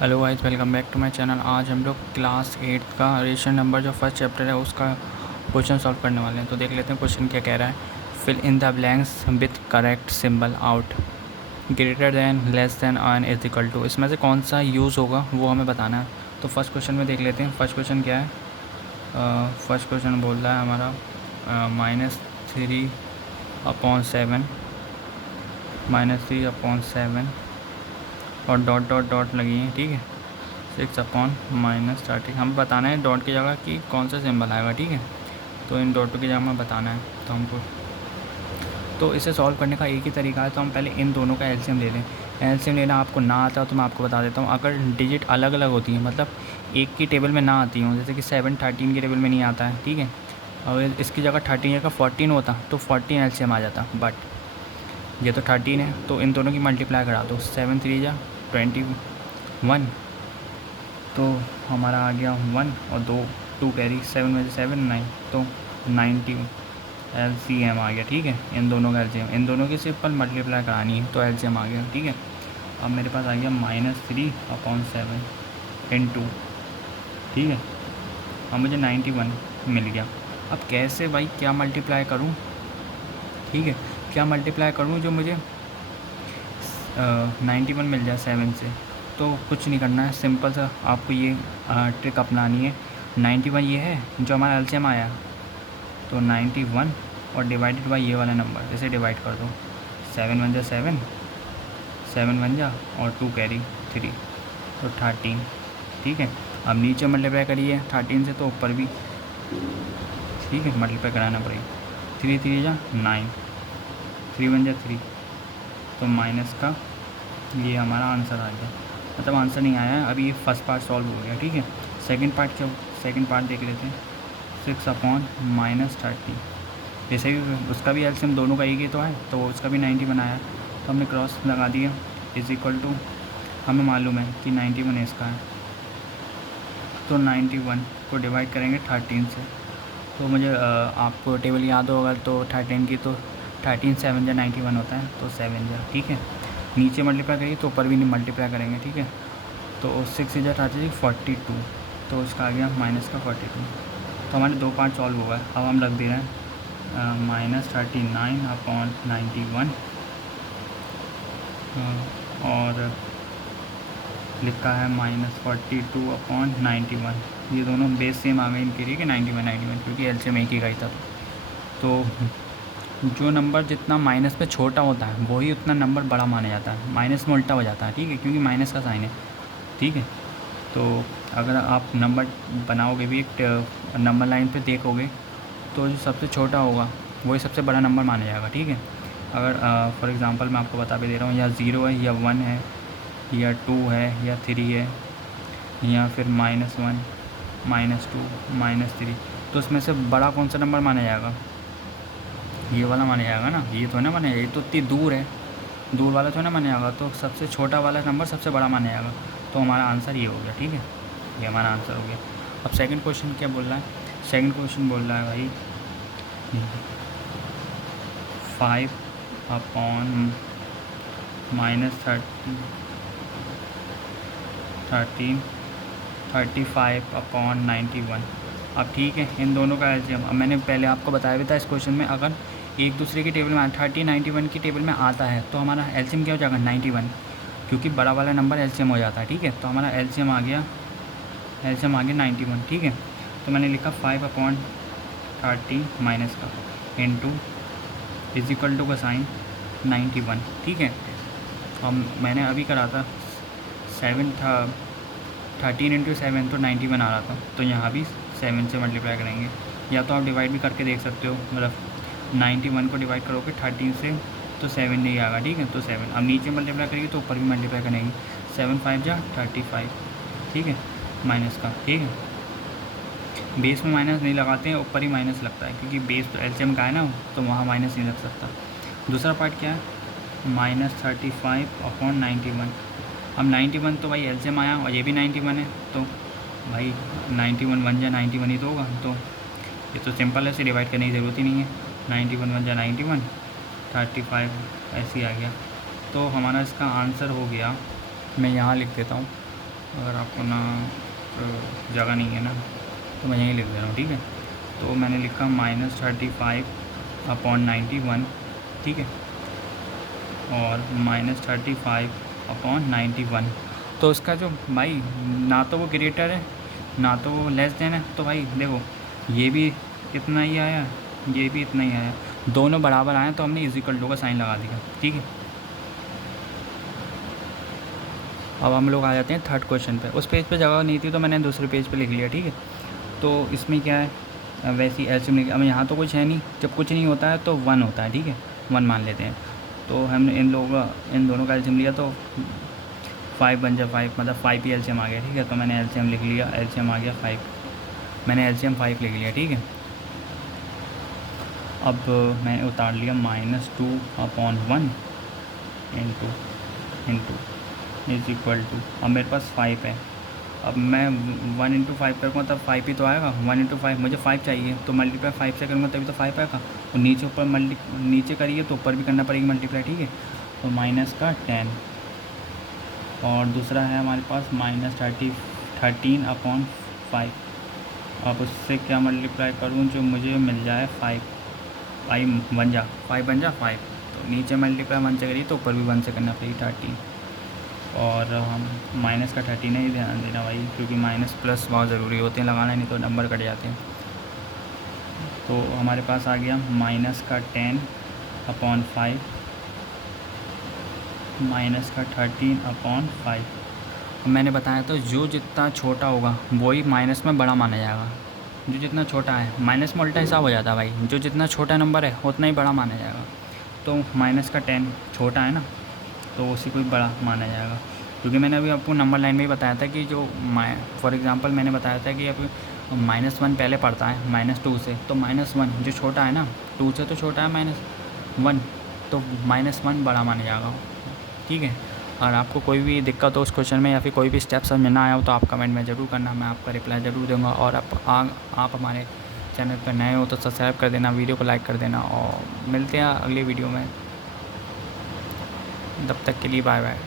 Hello guys, welcome back to my channel. आज हम लोग क्लास 8 का रेशनल नंबर जो फर्स्ट चैप्टर है उसका क्वेश्चन सॉल्व करने वाले हैं। तो देख लेते हैं क्वेश्चन क्या कह रहा है। Fill in the blanks with correct symbol out. Greater than, less than and is equal to, इसमें से कौन सा यूज़ होगा वो हमें बताना है। तो फर्स्ट क्वेश्चन में देख लेते हैं। फर्स्ट क्वेश्चन क्या है। फर्स्ट क्वेश्चन बोल रहा है हमारा -3/7 -3/7 और डॉट डॉट डॉट लगी है, ठीक है। 6/-30 हमें बताना है डॉट की जगह कि कौन सा सिंबल आएगा, ठीक है। तो इन डॉटों की जगह हमें बताना है। तो हमको तो इसे सॉल्व करने का एक ही तरीका है। तो हम पहले इन दोनों का एलसीएम ले लें। एलसीएम लेना आपको ना आता हो तो मैं आपको बता देता हूँ। अगर डिजिट अलग अलग होती हैं, मतलब एक की टेबल में ना आती हूँ, जैसे कि 7 13 की टेबल में नहीं आता है, ठीक है। और इसकी जगह 13 का 14 होता तो 14 एलसीएम आ जाता, बट ये तो 13 है। तो इन दोनों की मल्टीप्लाई करा दो। 7 3 जा 21, तो हमारा आ गया 1 और 2 कैरी, 7 में से 7 9, तो 90 एलसीएम आ गया, ठीक है। इन दोनों का एलसीएम, इन दोनों की सिंपल मल्टीप्लाई करानी है तो एलसीएम आ गया, ठीक है। अब मेरे पास आ गया -3/7 × 2, ठीक है। अब मुझे 91 मिल गया। अब कैसे भाई क्या मल्टीप्लाई करूँ, ठीक है। क्या मल्टीप्लाई करूँ जो मुझे 91 मिल जाए 7 से। तो कुछ नहीं करना है, सिंपल सा आपको ये ट्रिक अपनानी है। 91 ये है जो हमारा एलसीएम आया, तो 91 और डिवाइडेड बाई ये वाला नंबर, इसे डिवाइड कर दो। 7 1 जा 7, 7 1 जा और 2 कैरी 3, तो 13, ठीक है। अब नीचे मल्टीप्लाई करिए 13 से, तो ऊपर भी, ठीक है, मल्टीप्लाई कराना पड़ेगा। 3 3 जा 9, 3 1 जा 3, तो माइनस का ये हमारा आंसर आ गया। मतलब आंसर नहीं आया है, अभी ये फर्स्ट पार्ट सॉल्व हो गया, ठीक है। सेकंड पार्ट क्या, सेकंड पार्ट देख लेते हैं। 6/-30, जैसे भी उसका भी एलसीएम दोनों का एक ही तो है, तो उसका भी 90 बनाया, तो हमने क्रॉस लगा दिया। इज़ इक्वल टू, हमें मालूम है कि 91 इसका है, तो 91 को डिवाइड करेंगे 13 से। तो मुझे आपको टेबल याद होगा तो 13 की, तो 13 7 जा 91 होता है, तो 7 जा, ठीक है। नीचे मल्टीप्लाई करिए तो ऊपर भी मल्टीप्लाई करेंगे, ठीक है। तो 6 जा 42, तो इसका आ गया माइनस का 42। तो हमारे दो पार्ट सॉल्व हो गए। अब हम रख दे रहे हैं -39/91 और लिखा है -42/91। ये दोनों बेस सेम आ गए इनके, ठीक है। 91 क्योंकि एलसीएम एक ही का ही था। तो जो नंबर जितना माइनस में छोटा होता है वही उतना नंबर बड़ा माना जाता है, माइनस में उल्टा हो जाता है, ठीक है, क्योंकि माइनस का साइन है, ठीक है। तो अगर आप नंबर बनाओगे भी एक नंबर लाइन पे देखोगे, तो जो सबसे छोटा होगा वही सबसे बड़ा नंबर माना जाएगा, ठीक है। अगर फॉर एग्ज़ाम्पल मैं आपको बता भी दे रहा हूँ, या 0 है या 1 है या 2 है या 3 है, या फिर -1 -2 -3, तो उसमें से बड़ा कौन सा नंबर माना जाएगा, ये वाला माना जाएगा ना। ये तो ना माना जाएगा, ये तो इतनी दूर है, दूर वाला तो ना माना जाएगा, तो सबसे छोटा वाला नंबर सबसे बड़ा माना जाएगा। तो हमारा आंसर ये हो गया, ठीक है। ये हमारा आंसर हो गया। अब सेकंड क्वेश्चन क्या बोल रहा है। सेकंड क्वेश्चन बोल रहा है भाई 5/35/91। अब ठीक है, इन दोनों का एलसीएम, अब मैंने पहले आपको बताया भी था इस क्वेश्चन में, अगर एक दूसरे की टेबल में 30 91 की टेबल में आता है तो हमारा एलसीएम क्या हो जाएगा 91, क्योंकि बड़ा वाला नंबर एलसीएम हो जाता है, ठीक है। तो हमारा एलसीएम आ गया 91, ठीक है। तो मैंने लिखा 5/30 माइनस का इंटू इज इक्वल टू का साइन 91, ठीक है। अब मैंने अभी करा था 7 था, 13 × 7 तो 91 आ रहा था, तो यहाँ भी 7 से मल्टीप्लाई करेंगे, या तो आप डिवाइड भी करके देख सकते हो। मतलब 91 को डिवाइड करोगे 13 से तो 7 नहीं आएगा, ठीक है। तो 7, अब नीचे मल्टीप्लाई करेंगे तो ऊपर भी मल्टीप्लाई करेंगे। 7 5 जा 35, ठीक है, माइनस का, ठीक है। बेस में माइनस नहीं लगाते हैं, ऊपर ही माइनस लगता है, क्योंकि बेस तो एलसीएम का है ना, तो वहाँ माइनस नहीं लग सकता। दूसरा पार्ट क्या है, -35/91। अब 91 तो भाई एलसीएम आया और ये भी 91 है, तो भाई 91 1 जा 91 ही तो होगा। तो ये तो सिंपल है, इसे डिवाइड करने की ज़रूरत ही नहीं है। 91 1 जा 91, 35 ऐसे ही आ गया। तो हमारा इसका आंसर हो गया, मैं यहाँ लिख देता हूँ अगर आपको ना जगह नहीं है ना तो मैं यहीं लिख दे रहा हूँ, ठीक है। तो मैंने लिखा -35/91, ठीक है, और -35/91। तो उसका जो भाई ना तो वो ग्रेटर है ना तो वो लेस देन है, तो भाई देखो ये भी इतना ही आया, ये भी इतना ही आया, दोनों बराबर आए तो हमने इक्वल टू का साइन लगा दिया, ठीक है। अब हम लोग आ जाते हैं थर्ड क्वेश्चन पे। उस पेज पे जगह नहीं थी तो मैंने दूसरे पेज पे लिख लिया, ठीक है। तो इसमें क्या है, वैसी एल्शियम लिख, अब यहाँ तो कुछ है नहीं, जब कुछ नहीं होता है तो 1 होता है, ठीक है, 1 मान लेते हैं। तो हमने इन दोनों का एल्शियम लिया तो 5 बन जाए 5, मतलब 5 ही एल्शियम आ गया, ठीक है। तो मैंने एल्शियम लिख लिया, एल्शियम आ गया 5, मैंने एल्शियम 5 लिख लिया, ठीक है। अब मैंने उतार लिया -2/1 इंटू इज इक्वल टू, अब मेरे पास 5 है। अब मैं 1 इंटू 5 करूँगा तब 5 ही तो आएगा, 1 इंटू 5 मुझे 5 चाहिए, तो मल्टीप्लाई 5 से करूँगा तभी तो 5 आएगा। और नीचे ऊपर नीचे करिए तो ऊपर भी करना पड़ेगी मल्टीप्लाई, ठीक है। तो -10, और दूसरा है हमारे पास -13/5। अब उससे क्या मल्टीप्लाई करूँ जो मुझे मिल जाए 5 बन जा 5, तो नीचे मल्टीप्लाई 1 से करिए तो ऊपर भी 1 से करना पड़ेगी 13, और हम माइनस का 13 ही ध्यान देना भाई, क्योंकि माइनस प्लस बहुत ज़रूरी होते हैं लगाना, नहीं तो नंबर कट जाते हैं। तो हमारे पास आ गया -10/5 -13/5। मैंने बताया तो जो जितना छोटा होगा वही माइनस में बड़ा माना जाएगा, जो जितना छोटा है माइनस में उल्टा हिसाब हो जाता है भाई, जो जितना छोटा नंबर है उतना ही बड़ा माना जाएगा। तो -10 छोटा है ना, तो उसी को ही बड़ा माना जाएगा, क्योंकि मैंने अभी आपको नंबर लाइन में ही बताया था कि जो फॉर एग्ज़ाम्पल मैंने बताया था कि अब -1 पहले पड़ता है -2 से, तो -1 जो छोटा है ना 2 से तो छोटा है -1, तो -1 बड़ा माना जाएगा, ठीक है। और आपको कोई भी दिक्कत हो उस क्वेश्चन में या फिर कोई भी स्टेप समझ में ना आया हो तो आप कमेंट में ज़रूर करना, मैं आपका रिप्लाई ज़रूर दूँगा। और आप हमारे चैनल पर नए हो तो सब्सक्राइब कर देना, वीडियो को लाइक कर देना, और मिलते हैं अगली वीडियो में, तब तक के लिए बाय बाय।